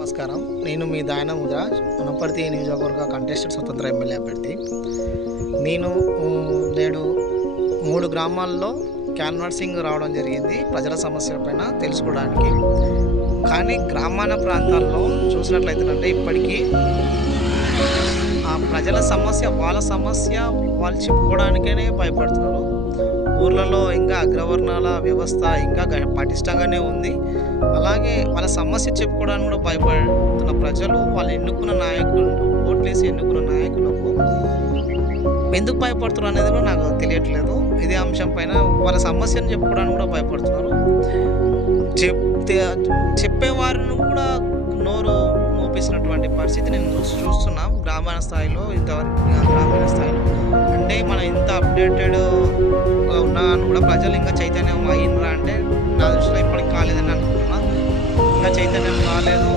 నమస్కారం. నేను మీ దాయన ముదిరాజ్, వనపర్తి నియోజకవర్గ కంటెస్టెడ్ స్వతంత్ర ఎమ్మెల్యే అభ్యర్థి. నేను నేడు 3 గ్రామాల్లో క్యాన్వాసింగ్ రావడం జరిగింది ప్రజల సమస్యలపైన తెలుసుకోవడానికి. కానీ గ్రామాల ప్రాంతాల్లో చూసినట్లయితేనంటే ఇప్పటికీ ఆ ప్రజల సమస్య వాళ్ళు చెప్పుకోవడానికనే భయపడుతున్నారు. ఊర్లలో ఇంకా అగ్రవర్ణాల వ్యవస్థ ఇంకా పటిష్టంగానే ఉంది. అలాగే వాళ్ళ సమస్య చెప్పుకోవడానికి కూడా భయపడుతున్న ప్రజలు వాళ్ళు ఎన్నుకున్న నాయకులు, ఓట్లేసి ఎన్నుకున్న నాయకులకు ఎందుకు భయపడుతున్నారు అనేది కూడా నాకు తెలియట్లేదు. ఇదే అంశం పైన వాళ్ళ సమస్యను చెప్పుకోవడానికి కూడా భయపడుతున్నారు. చెప్పేవారిని కూడా నోరు మూపిస్తున్నటువంటి పరిస్థితి నేను చూస్తున్నాం గ్రామీణ స్థాయిలో. గ్రామీణ స్థాయిలో అంటే మనం ఇంత అప్డేటెడ్గా ఉన్నా కూడా ప్రజలు ఇంకా చైతన్యం అయినరా అంటే నా దృష్టిలో ఇప్పటికి కాలేదని అనుకుంటున్నా. ఇంకా చైతన్యం కాలేదు.